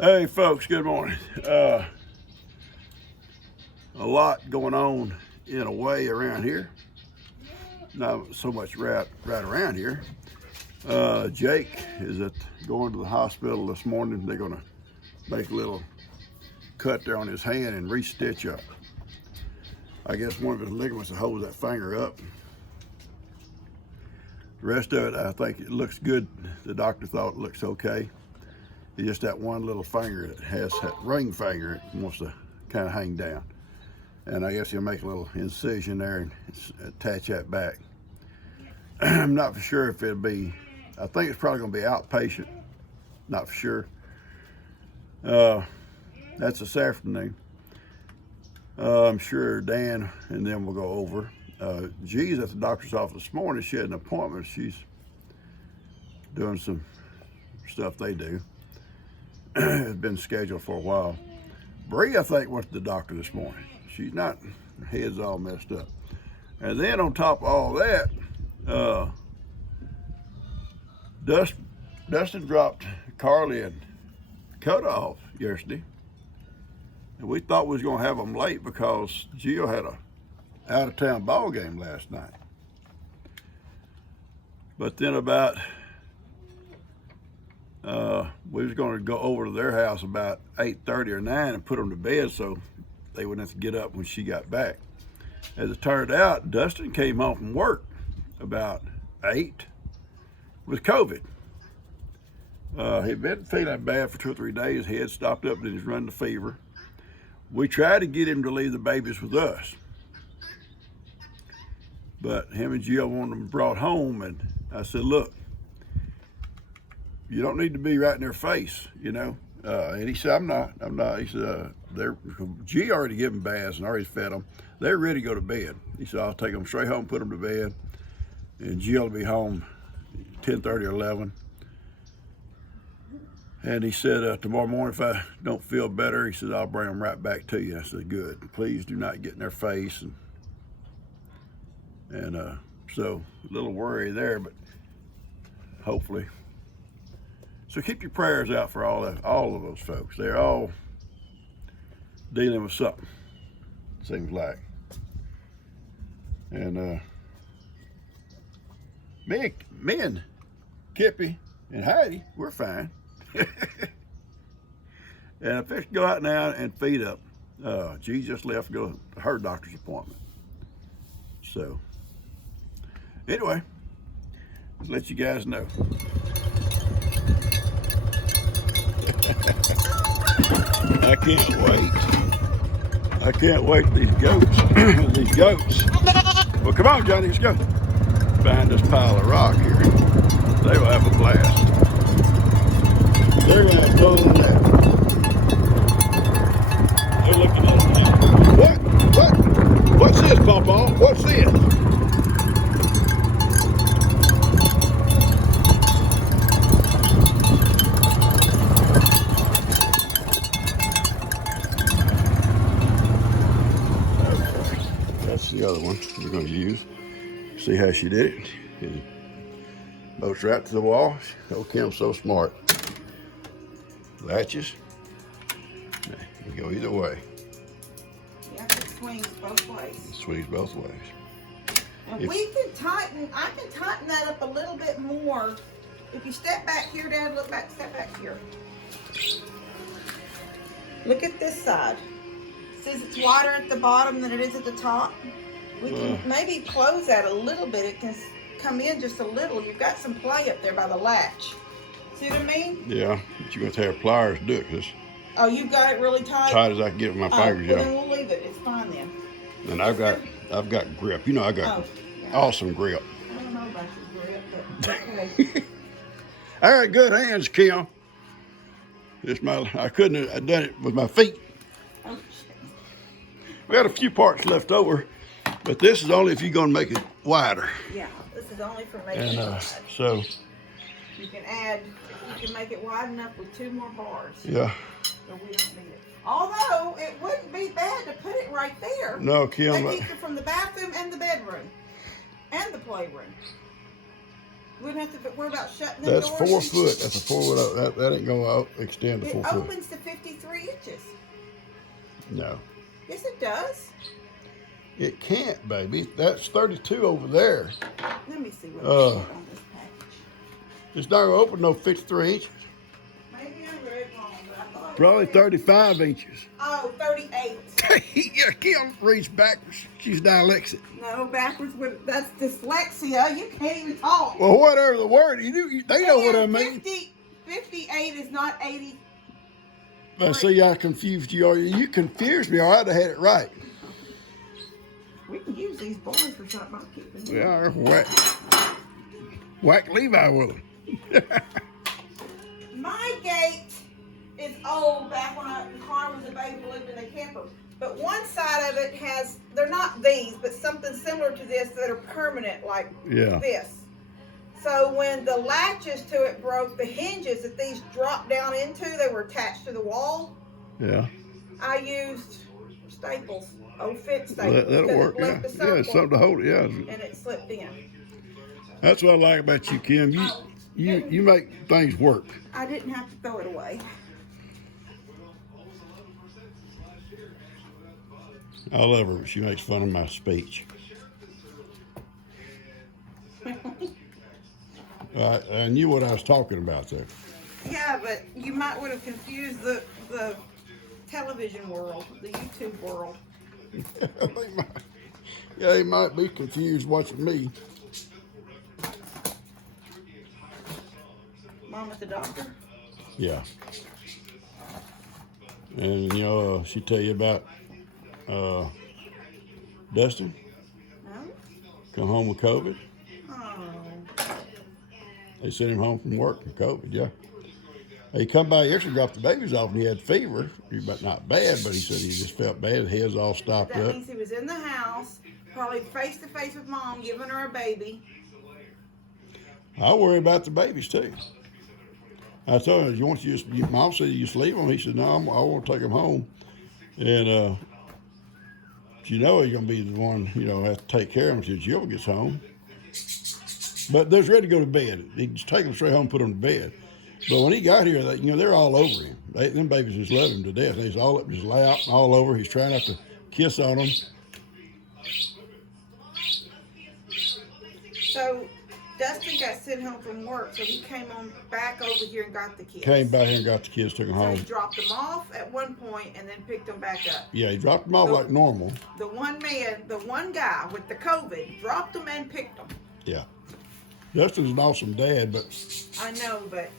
Hey folks, good morning. A lot going on in a way around here. Not so much right around here. Jake is going to the hospital this morning. They're gonna make a little cut there on his hand and re-stitch up. I guess one of his ligaments that holds that finger up. The rest of it, I think it looks good. The doctor thought it looks okay. It's just that one little finger that has that ring finger, it wants to kind of hang down. And I guess he'll make a little incision there and attach that back. I'm not for sure if it'll be, I think it's probably gonna be outpatient, not for sure. That's this afternoon. I'm sure Dan and them will go over. Gigi's at the doctor's office this morning. She had an appointment. She's doing some stuff they do. It's been scheduled for a while. Bree, I think, went to the doctor this morning. She's not, her head's all messed up. And then on top of all that, Dustin dropped Carly and Coda off yesterday. And we thought we was gonna have them late because Gio had a out-of-town ball game last night. But then about, we was gonna go over to their house about 8:30 or 9 and put them to bed so they wouldn't have to get up when she got back. As it turned out, Dustin came home from work about 8 with COVID. He'd been feeling bad for 2 or 3 days. He had stopped up and he was running a fever. We tried to get him to leave the babies with us, but him and Gio wanted them brought home, and I said, look, you don't need to be right in their face, you know. And he said, I'm not. He said, G already gave them baths and already fed them. They're ready to go to bed. He said, I'll take them straight home, put them to bed, and G will be home 10:30 or 11. And he said, tomorrow morning, if I don't feel better, he said, I'll bring them right back to you. I said, good. Please do not get in their face. And so a little worry there, but hopefully. So keep your prayers out for all of those folks. They're all dealing with something, seems like. And me and Kippy and Heidi, we're fine. And if I go out now and feed up, G just left to go to her doctor's appointment. So anyway, just let you guys know. I can't wait. I can't wait these goats. These goats. Well, come on, Johnny, let's go. Find this pile of rock here. They will have a blast. They're going to have fun with that. They're looking at it now. What's this, Pawpaw? What's this? The other one we're going to use. See how she did it. And boats right to the wall. Oh, Kim's so smart. Latches. You go either way. Yeah, it swings both ways. It swings both ways. And we can tighten, I can tighten that up a little bit more. If you step back here, Dad, look back, step back here. Look at this side. It says it's wider at the bottom than it is at the top. We can maybe close that a little bit. It can come in just a little. You've got some play up there by the latch. See what I mean? Yeah, but you're going to have pliers to do it. Just oh, you've got it really tight? Tight as I can get with my fingers, well, yeah. then we'll leave it. It's fine then. And I've got grip. You know, I got awesome grip. I don't know about your grip, but okay. I got good hands, Kim. I couldn't have done it with my feet. Oh, We got a few parts left over, but this is only if you're going to make it wider. yeah, this is only for making it wide. So You can add, you can make it wide enough with 2 more bars. yeah. So we don't need it. Although, it wouldn't be bad to put it right there. No, Kim. That keeps it from the bathroom and the bedroom. And the playroom. We wouldn't have to worry about shutting the That's doors. 4 foot. That's a 4 foot. That ain't gonna extend to 4 It foot. opens to 53 inches. No. Yes, it does. It can't, baby. That's 32 over there. Let me see what it said on this package. It's not gonna open no 53 inches. Maybe I read wrong, but I thought it Probably said- 35 inches. Oh, 38. Yeah, Kim reads backwards. She's dyslexic. No, backwards with that's dyslexia. You can't even talk. Well, whatever the word, they know what I And mean. 58 is not 80. I see I confused you. You confused me, or I'd have had it right. We can use these boys for something. I'm keeping them. Yeah, whack Levi with them. My gate is old, back when Carmen was a baby, lived in a camper. But one side of it has, they're not these, but something similar to this that are permanent, like this. So when the latches to it broke, the hinges that these dropped down into, they were attached to the wall. Yeah. I used staples, old fit staples. That'll work. Yeah, it's something to hold it. Yeah. And it slipped in. That's what I like about you, Kim. You make things work. I didn't have to throw it away. I love her. She makes fun of my speech. I knew what I was talking about there. Yeah, but you would have confused the television world, the YouTube world. They might be confused watching me. Mom at the doctor? Yeah. And, she tell you about Dustin? No? Come home with COVID? Oh. They sent him home from work from COVID, yeah. He come by yesterday, dropped the babies off, and he had fever. But not bad, but he said he just felt bad. His head's all stopped That up. means he was in the house, probably face to face with Mom, giving her a baby. I worry about the babies, too. I told him, Mom said you just leave them. He said, no, I want to take them home. And, he's going to be the one, have to take care of them until Jill gets home. But they're ready to go to bed. He just take them straight home and put them to bed. But when he got here, they're all over him. Them babies just love him to death. He's all up in his lap, all over. He's trying not to kiss on them. So Dustin got sent home from work, so he came on back over here and got the kids. Came back here and got the kids, took them So home. he dropped them off at one point and then picked them back up. Yeah, he dropped them off like normal. The one guy with the COVID, dropped them and picked them. Yeah. Dustin's an awesome dad, but I know, but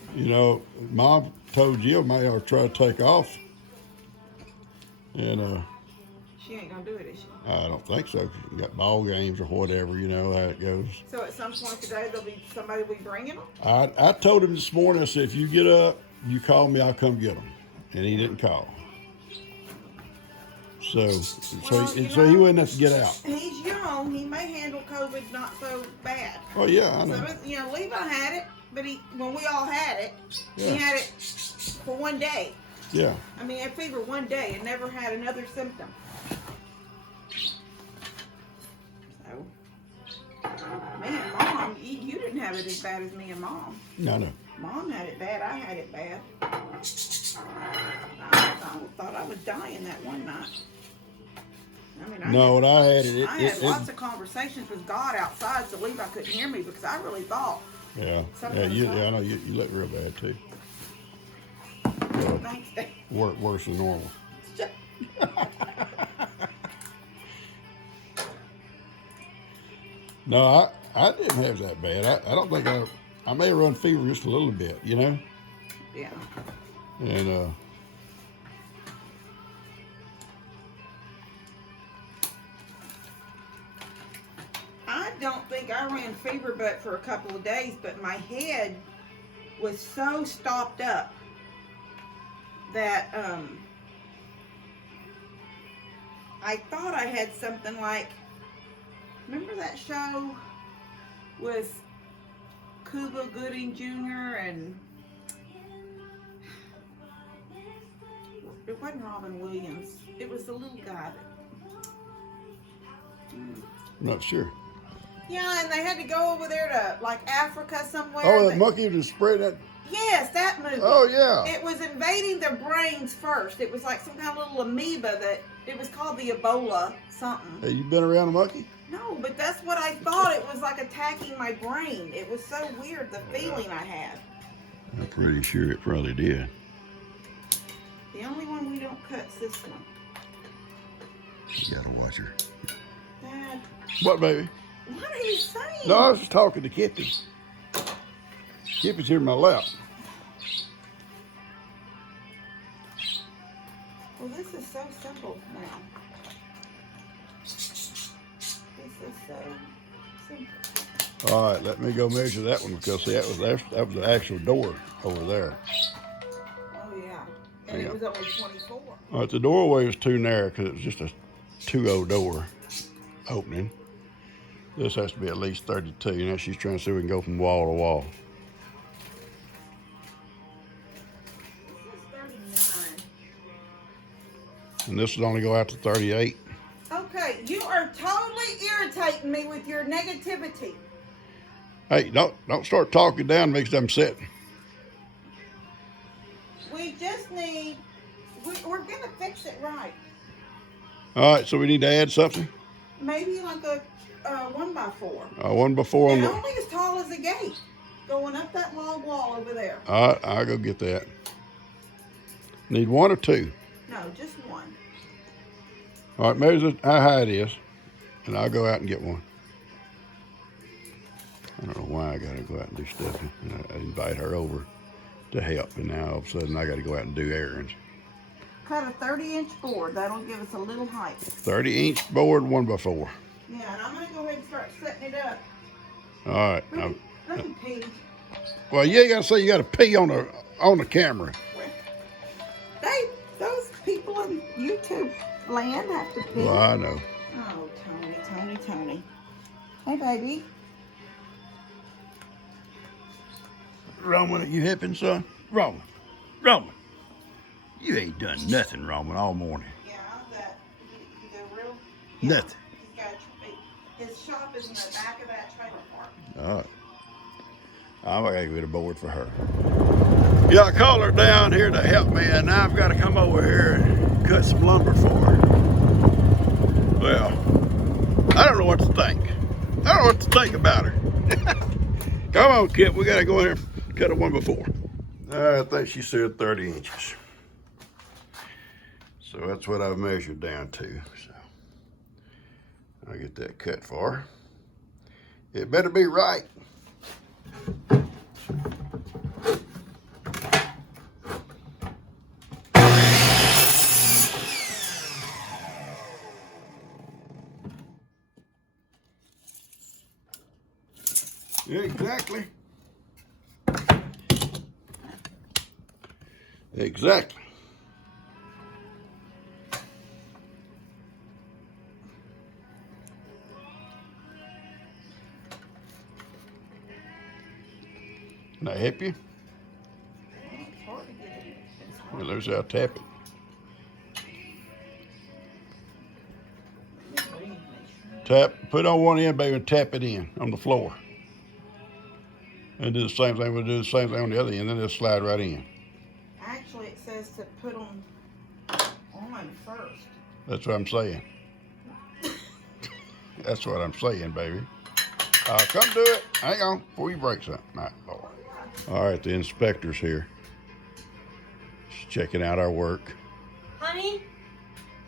Mom told Jill may or try to take off, and she ain't gonna do it, is she? I don't think so. You got ball games or whatever, how it goes. So at some point today, somebody will be bringing them. I told him this morning. I said, if you get up, you call me. I'll come get them, and he didn't call. So he wouldn't have to get out. He's young. He may handle COVID not so bad. Oh yeah, I know. So, Levi had it, but when we all had it, he had it for one day. Yeah. I mean, he had fever one day and never had another symptom. So, man, Mom, you didn't have it as bad as me and Mom. No. Mom had it bad. I had it bad. I thought I was dying that one night. I had lots of conversations with God outside, so Levi couldn't hear me because I really thought. Yeah. I know you look real bad too. Thanks, Dad. Worse than normal. No, I didn't have that bad. I don't think I may have run fever just a little bit, Yeah. And I don't think I ran fever but for a couple of days, but my head was so stopped up that I thought I had something like, remember that show with Cuba Gooding Jr. and it wasn't Robin Williams. It was the little guy that I'm not sure. Yeah, and they had to go over there to like Africa somewhere. Oh, that monkey was spreading that. Yes, that movie. Oh, yeah. It was invading their brains first. It was like some kind of little amoeba that, it was called the Ebola something. Hey, you been around a monkey? No, but that's what I thought. It was like attacking my brain. It was so weird, the feeling I had. I'm pretty sure it probably did. The only one we don't cut's this one. You gotta watch her. Dad, What, baby? what are you saying? No, I was just talking to Kippy. Kippy's here in my lap. Well, this is so simple now. This is so simple. All right, let me go measure that one because see, that was the actual door over there. Oh, yeah. And it was only 24. All right, the doorway was too narrow because it was just a 2-0 door opening. This has to be at least 32. You know, she's trying to see if we can go from wall to wall. This is 39. And this would only go out to 38. Okay, you are totally irritating me with your negativity. Hey, don't start talking down, makes them upset. We just need, we're going to fix it right. All right, so we need to add something. Maybe like a 1x4. One before on And the. only as tall as the gate. Going up that long wall over there. All right, I'll go get that. Need one or two? No, just one. All right, measure how high it is, and I'll go out and get one. I don't know why I got to go out and do stuff. I invite her over to help, and now all of a sudden I got to go out and do errands. Cut a 30-inch board. That'll give us a little height. 30-inch board, 1x4. Yeah, and I'm going to go ahead and start setting it up. All right. Let me pee. Well, you ain't got to say you got to pee on the camera. Those people in YouTube land have to pee. Well, I know. Oh, Tony. Hey, baby. Roman, you hipping, son? Roman. You ain't done nothing, Roman, all morning. Yeah, that. The real. Nothing. His shop is in the back of that trailer park. All right. I'm going to get a board for her. Yeah, I called her down here to help me, and now I've got to come over here and cut some lumber for her. Well, I don't know what to think. I don't know what to think about her. Come on, Kip. We got to go in here and cut a 1x4. I think she said 30 inches. So that's what I've measured down to. So I'll get that cut for her. It better be right. Yeah, exactly. Exactly. Can I help you? It's hard to get it. Well, there's how I tap it. Tap, put on one end, baby, and tap it in on the floor. And do the same thing. We'll do the same thing on the other end, and then it'll slide right in. Actually, it says to put them on first. That's what I'm saying. That's what I'm saying, baby. Come do it. Hang on, before you break something. All right, the inspector's here. She's checking out our work. Honey,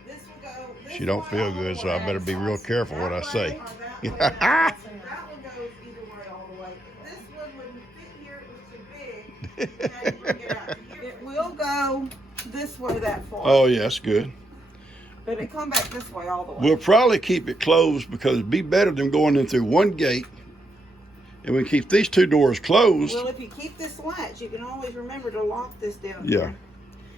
this will go. She don't feel good, so I better be real careful what I say. That one goes either way all the way. If this one wouldn't fit here, it was too big. I had to bring it out here. It will go this way that far. Oh, yeah, that's good. But it come back this way all the way. We'll probably keep it closed because it'd be better than going in through one gate. And we keep these two doors closed. Well, if you keep this latch, you can always remember to lock this down. Yeah. Here.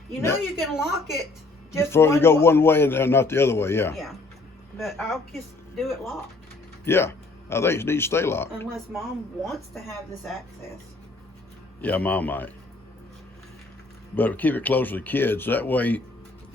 You know you can lock it just before you go one way and not the other way, yeah. Yeah. But I'll just do it locked. Yeah. I think it needs to stay locked. Unless Mom wants to have this access. Yeah, Mom might. But keep it closed to the kids. That way.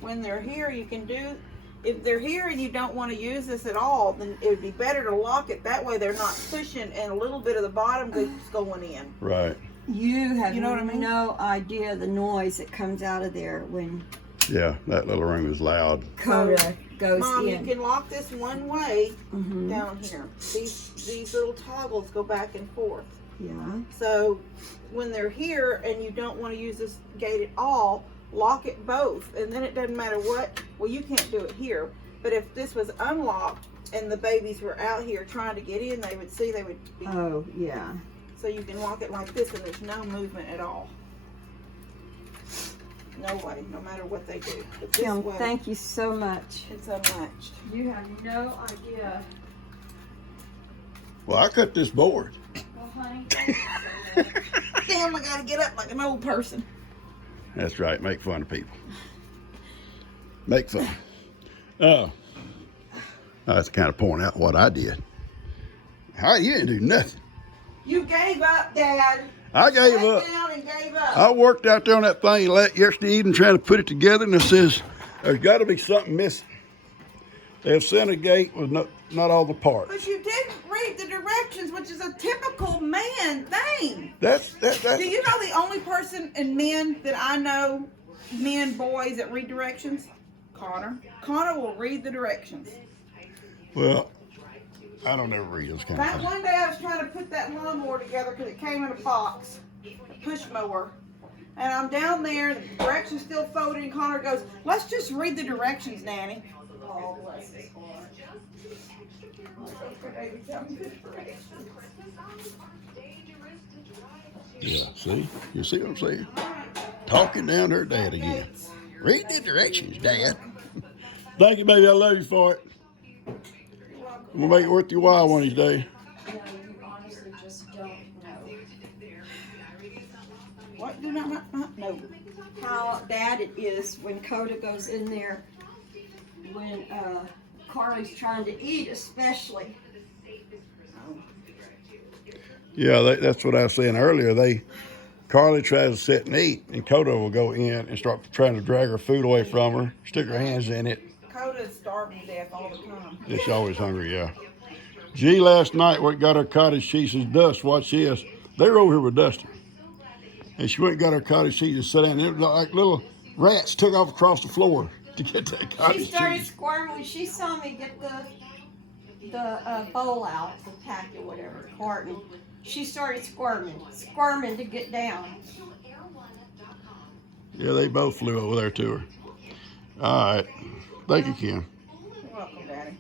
When they're here, you can do if they're here and you don't want to use this at all, then it would be better to lock it. That way they're not pushing and a little bit of the bottom goes going in. Right. You have You know what I mean? no idea the noise that comes out of there when Yeah, that little room is loud. Coda goes Mom, in. you can lock this one way Mhm. down here. These little toggles go back and forth. Yeah. So when they're here and you don't want to use this gate at all, lock it both, and then it doesn't matter what. Well, you can't do it here, but if this was unlocked and the babies were out here trying to get in, they would see they would be. Oh, yeah. So you can lock it like this, and there's no movement at all. No way, no matter what they do. But this Kim, way, thank you so much. it's unlatched. You have no idea. Well, I cut this board. Well, honey, thank you so much. Damn, I gotta get up like an old person. That's right. Make fun of people. Make fun. Oh. That's kind of pointing out what I did. How you didn't do nothing. You gave up, Dad. I gave Sat up. down and gave up. I worked out there on that thing yesterday evening trying to put it together, and it says there's got to be something missing. They've sent a gate with not all the parts. But you didn't read the directions, which is a typical man thing. That's Do you know the only person in men that I know, men, boys, that read directions? Connor. Connor will read the directions. well. I don't ever read those kind of That things. one day I was trying to put that lawnmower together because it came in a box, a push mower. And I'm down there, the directions still folded, and Connor goes, "Let's just read the directions, Nanny." Oh, bless his heart. Okay, baby, tell me the directions. Yeah, see? You see what I'm saying? Talking down her dad again. Read the directions, Dad. Thank you, baby. I love you for it. We'll make it worth your while one of these days. No, you honestly just don't know What do not know? how bad it is when Coda goes in there, when Carly's trying to eat, especially. Yeah, that's what I was saying earlier. Carly tries to sit and eat, and Coda will go in and start trying to drag her food away from her, stick her hands in it. Coda's starving to death all the time. She's always hungry, yeah. G last night what got her cottage cheese is Dust. Watch this. They were over here with Dusty. And she went and got her cottage cheese and sat down. And it was like little rats took off across the floor to get that cottage She started cheese. squirming when she saw me get the bowl out, the packet, whatever, the carton. She started squirming to get down. Yeah, they both flew over there to her. All right. Thank you, Kim. You're welcome, Daddy.